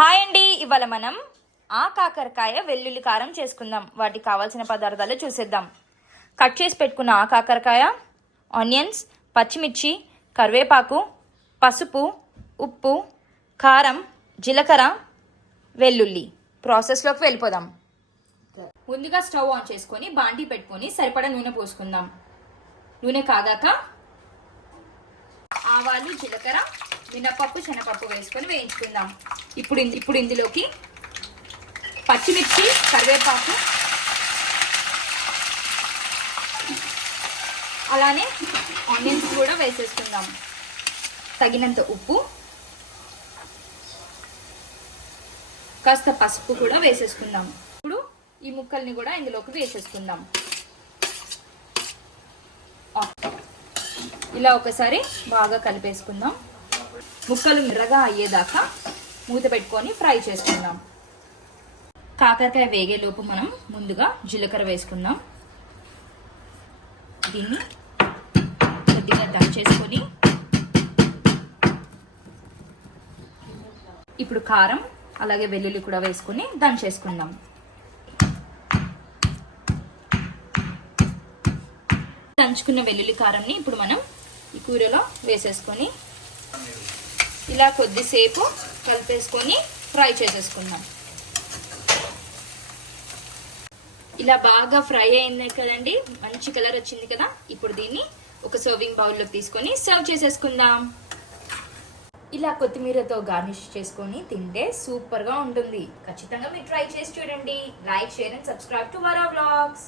Hi అండి, ఇవాళ మనం కాకరకాయ వెల్లుల్లి కారం చేసుకుందాం. వాటికి కావాల్సిన పదార్థాలు చూసేద్దాం. కట్ చేసి పెట్టుకున్న కాకరకాయ, ఆనియన్స్, పచ్చిమిర్చి, కరివేపాకు, పసుపు, ఉప్పు, కారం, జీలకర్ర, వెల్లుల్లి. ప్రాసెస్లోకి వెళ్ళిపోదాం. ముందుగా స్టవ్ ఆన్ చేసుకొని బాండీ పెట్టుకొని సరిపడా నూనె పోసుకుందాం. నూనె కాగాక ఆవాలు, జీలకర్ర, మినపప్పు, శనగపప్పు వేసుకొని వేయించుకుందాం. ఇప్పుడు ఇందులోకి పచ్చిమిర్చి, కరివేపాకు, అలానే ఆనియన్స్ కూడా వేసేసుకుందాం. తగినంత ఉప్పు, కాస్త పసుపు కూడా వేసేసుకుందాం. ఇప్పుడు ఈ ముక్కల్ని కూడా ఇందులోకి వేసేసుకుందాం. ఇలా ఒకసారి బాగా కలిపేసుకుందాం. ముక్కలు ఎర్రగా అయ్యేదాకా మూత పెట్టుకొని ఫ్రై చేసుకుందాం. కాకరకాయ వేగేలోపు మనం ముందుగా జీలకర్ర వేసుకుందాం. దీన్ని కొద్దిగా దంచేసుకొని ఇప్పుడు కారం అలాగే వెల్లుల్లి కూడా వేసుకొని దంచేసుకుందాం. దంచుకున్న వెల్లుల్లి కారంని ఇప్పుడు మనం ఈ కూరలో వేసేసుకొని ఇలా కొద్దిసేపు కలిపేసుకొని ఫ్రై చేసేసుకుందాం. ఇలా బాగా ఫ్రై అయింది కదండి, మంచి కలర్ వచ్చింది కదా. ఇప్పుడు దీన్ని ఒక సర్వింగ్ బౌల్లోకి తీసుకొని సర్వ్ చేసేసుకుందాం. ఇలా కొత్తిమీరతో గార్నిష్ చేసుకొని తింటే సూపర్గా ఉంటుంది. ఖచ్చితంగా మీరు ట్రై చేసి చూడండి. Like, share and subscribe to Vara vlogs.